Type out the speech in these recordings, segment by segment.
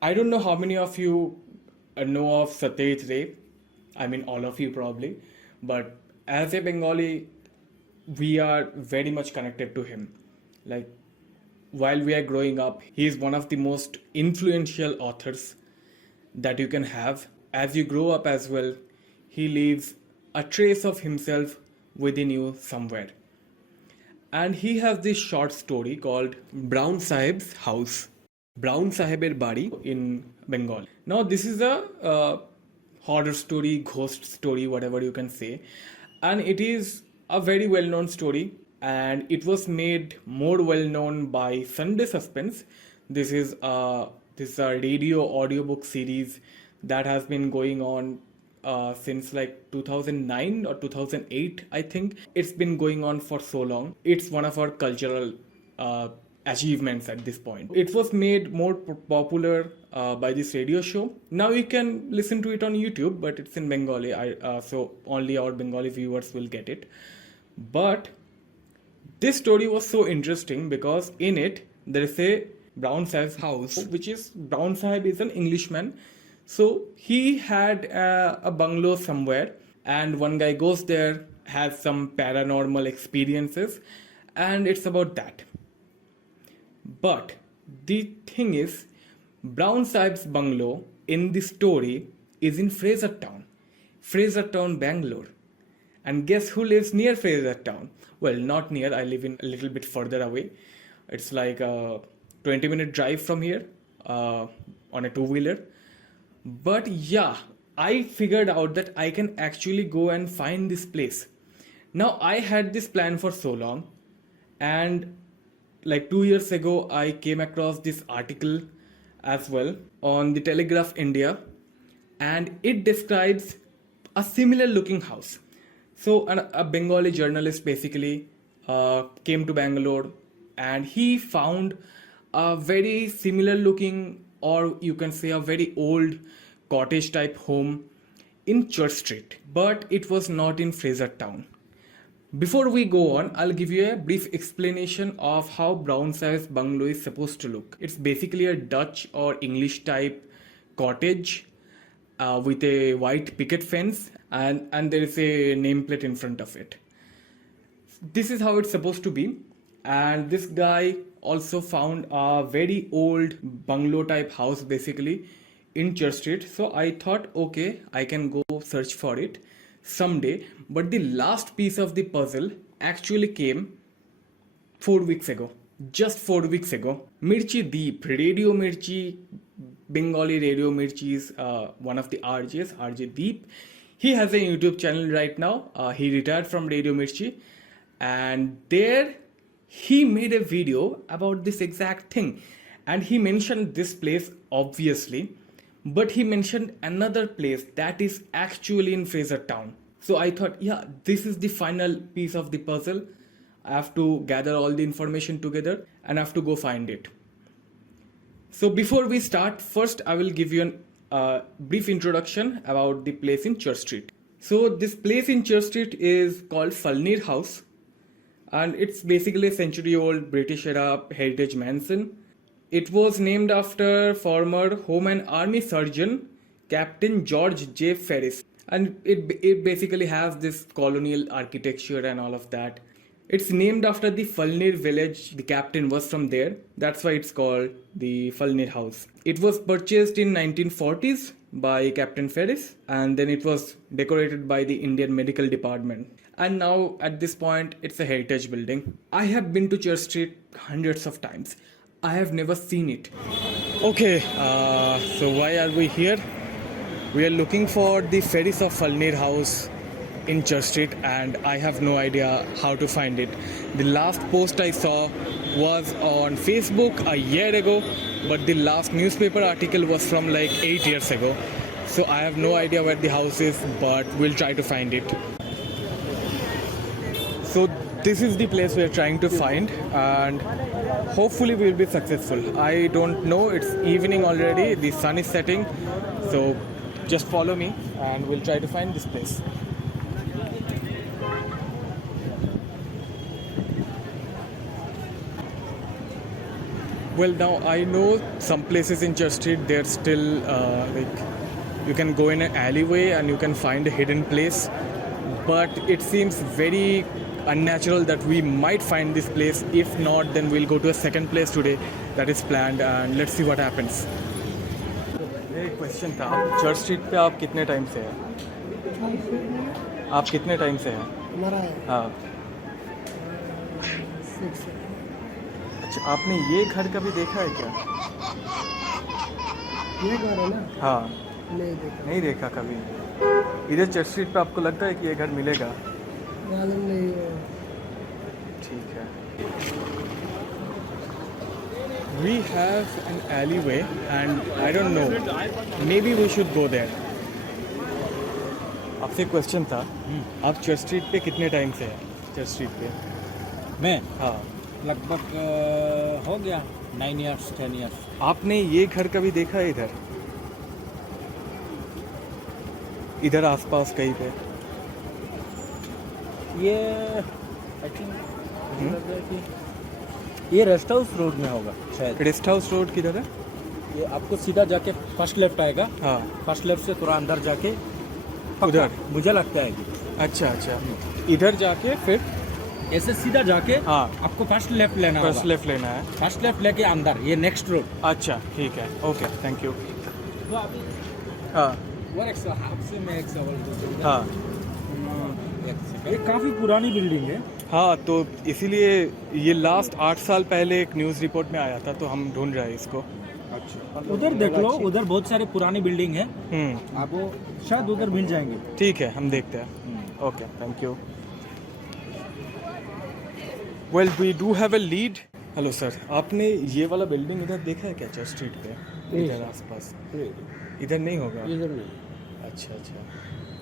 I don't know how many of you know of Satyajit Ray. I mean, all of you probably. But as a Bengali, we are very much connected to him. Like, while we are growing up, he is one of the most influential authors that you can have. As you grow up as well, he leaves a trace of himself within you somewhere. And he has this short story called Brown Sahib's House. Brown Sahib's Bari in Bengal. Now, this is a horror story, ghost story, whatever you can say. And it is a very well known story. And it was made more well known by Sunday Suspense. This is a radio audiobook series that has been going on since like 2009 or 2008, I think. It's been going on for so long. It's one of our cultural achievements at this point. It was made more popular by this radio show. Now you can listen to it on YouTube, but it's in Bengali, so only our Bengali viewers will get it. But this story was so interesting because in it there is a Brown Sahib's house, which is Brown Sahib is an Englishman. So he had a bungalow somewhere, and one guy goes there, has some paranormal experiences, and it's about that. But the thing is, Brown Sahib's bungalow in the story is in Frazer Town, Bangalore. And guess who lives near Frazer Town? Well, not near, I live in a little bit further away. It's like a 20-minute drive from here on a two-wheeler. But yeah, I figured out that I can actually go and find this place. Now, I had this plan for so long, and like 2 years ago, I came across this article as well on the Telegraph India, and it describes a similar looking house. So, a Bengali journalist basically came to Bangalore, and he found a very similar looking, or you can say a very old cottage type home in Church Street, but it was not in Frazer Town. Before we go on, I'll give you a brief explanation of how Brown Sahib's bungalow is supposed to look. It's basically a Dutch or English type cottage with a white picket fence, and there is a nameplate in front of it. This is how it's supposed to be. And this guy also found a very old bungalow type house basically in Church Street. So I thought, okay, I can go search for it someday. But the last piece of the puzzle actually came 4 weeks ago. Just 4 weeks ago. Mirchi Deep, Radio Mirchi, Bengali Radio Mirchi is one of the RJs, RJ Deep. He has a YouTube channel right now. He retired from Radio Mirchi. And there he made a video about this exact thing. And he mentioned this place obviously. But he mentioned another place that is actually in Frazer Town. So I thought, yeah, this is the final piece of the puzzle. I have to gather all the information together and I have to go find it. So before we start, first I will give you a brief introduction about the place in Church Street. So this place in Church Street is called Falnis House. And it's basically a century-old British era heritage mansion. It was named after former Home and Army Surgeon Captain George J. Ferris. And it basically has this colonial architecture and all of that. It's named after the Falnis village. The captain was from there. That's why it's called the Falnis House. It was purchased in 1940s by Captain Ferris, and then it was decorated by the Indian Medical Department. And now at this point, it's a heritage building. I have been to Church Street hundreds of times. I have never seen it. Okay, so why are we here? We are looking for the Ferris of Falnis house in Church Street, and I have no idea how to find it. The last post I saw was on Facebook a year ago, but the last newspaper article was from like 8 years ago. So I have no idea where the house is, but we'll try to find it. So this is the place we are trying to find, and hopefully we'll be successful. I don't know, it's evening already, the sun is setting, so just follow me and we'll try to find this place. Well, now I know some places in Church Street they're still like you can go in an alleyway and you can find a hidden place, but it seems very unnatural that we might find this place. If not, then we'll go to a second place today that is planned, and let's see what happens. एक question था, church street पे आप कितने time से हैं? आप कितने time से हैं? हमारा है हाँ, 6 अच्छा, आपने ये घर कभी देखा है क्या? ये घर है ना, हाँ, नहीं देखा, नहीं देखा कभी। इधर चर्च स्ट्रीट पे आपको लगता है कि ये घर मिलेगा? मालूम नहीं है। ठीक है। We have an alleyway and I don't know, maybe we should go there. आपसे क्वेश्चन था, आप चर्च स्ट्रीट पे कितने टाइम से हैं? चर्च स्ट्रीट पे? मैं हाँ, लगभग हो गया 9 years 10 years। आपने ये घर कभी देखा है इधर? इधर आसपास कहीं पे? ये आई थिंक मुझे लग रहा है कि ये रेस्ट हाउस रोड में होगा शायद। रेस्ट हाउस रोड किधर है? ये आपको सीधा जाके फर्स्ट लेफ्ट आएगा, हाँ, फर्स्ट लेफ्ट से थोड़ा अंदर जाके उधर? मुझे लगता है कि अच्छा अच्छा, इधर जाके फिर ऐसे सीधा जाके हाँ आपको फर्स्ट लेफ्ट लेना फर्स्ट होगा। लेफ्ट लेना है। फर्स्ट लेफ्ट लेके अंदर ये नेक्स्ट रोड। अच्छा ठीक है, ओके, थैंक यू। तो अभी हाँ वो आपसे मैं एक सवाल पूछूंगा। हाँ ये काफ़ी पुरानी बिल्डिंग है। हाँ, तो इसीलिए ये लास्ट 8 साल पहले एक न्यूज़ रिपोर्ट में आया था, तो हम ढूंढ रहे हैं इसको। अच्छा, उधर देख लो, उधर बहुत सारे पुरानी बिल्डिंग है, आपको शायद उधर मिल जाएंगे। ठीक है, हम देखते हैं। Okay, thank you. Well, we do have a lead. Hello sir, आपने ये वाला बिल्डिंग इधर देखा है क्या चर्च स्ट्रीट पे? इधर आसपास? इधर नहीं होगा? इधर नहीं। अच्छा अच्छा,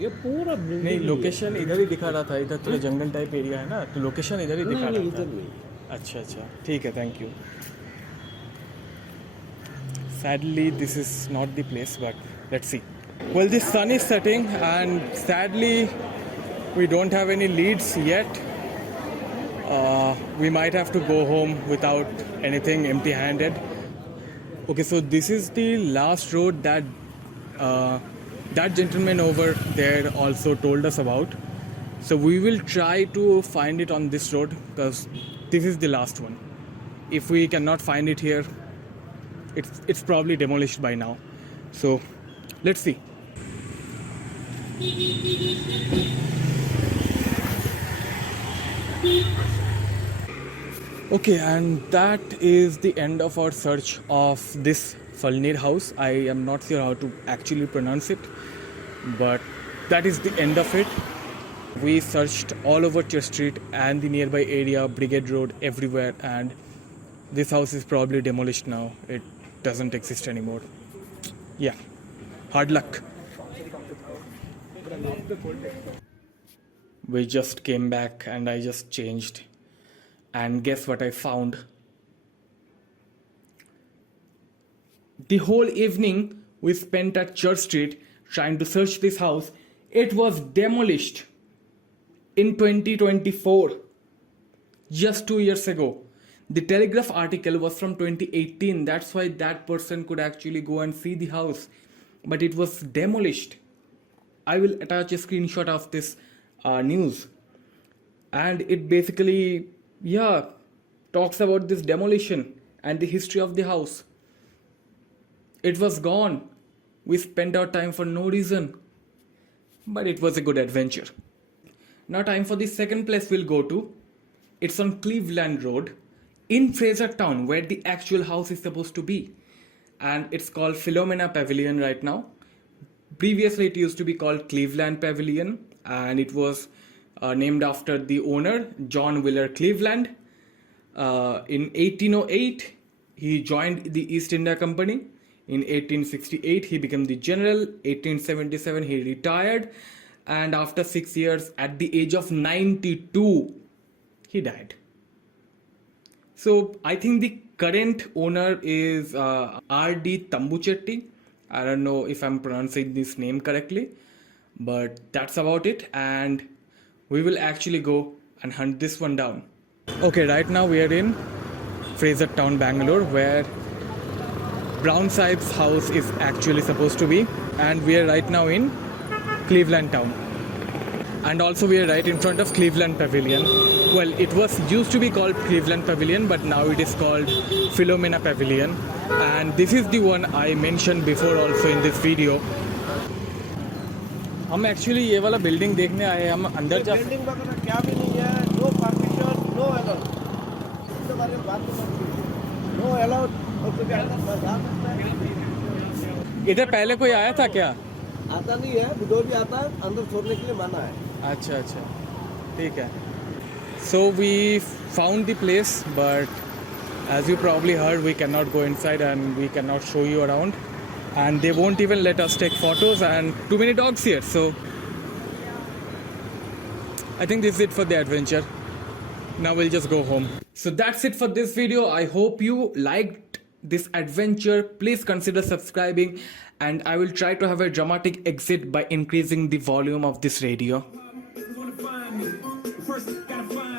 ये पूरा नहीं, लोकेशन इधर ही दिखा रहा था। इधर थोड़ा जंगल टाइप एरिया है ना, तो लोकेशन इधर ही दिखा रहा था। अच्छा अच्छा, ठीक है, thank you. Sadly, this is not the place, but let's see. Well, the sun is setting, and sadly, we don't have any leads yet. We might have to go home without anything, empty-handed. Okay, so this is the last road that that gentleman over there also told us about. So we will try to find it on this road because this is the last one. If we cannot find it here, it's probably demolished by now. So let's see. Okay, and that is the end of our search of this Falnir house. I am not sure how to actually pronounce it, but that is the end of it. We searched all over Church Street and the nearby area, Brigade Road, everywhere, and this house is probably demolished now. It doesn't exist anymore. Yeah, hard luck. We just came back and I just changed, and guess what I found? The whole evening we spent at Church Street trying to search this house. It was demolished in 2024, just 2 years ago. The Telegraph article was from 2018. That's why that person could actually go and see the house. But it was demolished. I will attach a screenshot of this news. And it basically, talks about this demolition and the history of the house. It was gone. We spent our time for no reason. But it was a good adventure. Now time for the second place we'll go to. It's on Cleveland Road in Frazer Town, where the actual house is supposed to be. And it's called Philomena Pavilion right now. Previously it used to be called Cleveland Pavilion, and it was named after the owner, John Wheeler Cleveland. In 1808 he joined the East India Company. In 1868 he became the general. 1877 he retired, and after 6 years, at the age of 92, he died. So I think the current owner is R.D. Tambuchetti. I don't know if I'm pronouncing this name correctly, but that's about it, and we will actually go and hunt this one down. Okay, right now we are in Frazer Town, Bangalore, where Brown Sahib's house is actually supposed to be, and we are right now in Cleveland Town. And also we are right in front of Cleveland Pavilion. Well, it was used to be called Cleveland Pavilion, but now it is called Philomena Pavilion. And this is the one I mentioned before also in this video. हम actually ये वाला building देखने आए हैं, हम अंदर जा building वगैरह क्या भी नहीं है, नो परमिशन, नो अलाउड, इसके बारे में बात तो मत कीजिए, नो अलाउड। और क्योंकि अंदर जा सकता है। इधर पहले कोई आया था क्या? आता नहीं है, विदो भी आता है, अंदर छोड़ने के लिए मना है। अच्छा अच्छा, ठीक है. So we found the place, but as you probably heard, we cannot go inside and we cannot show you around. And they won't even let us take photos, and too many dogs here. So I think this is it for the adventure. Now we'll just go home. So that's it for this video. I hope you liked this adventure. Please consider subscribing, and I will try to have a dramatic exit by increasing the volume of this radio. First, gotta find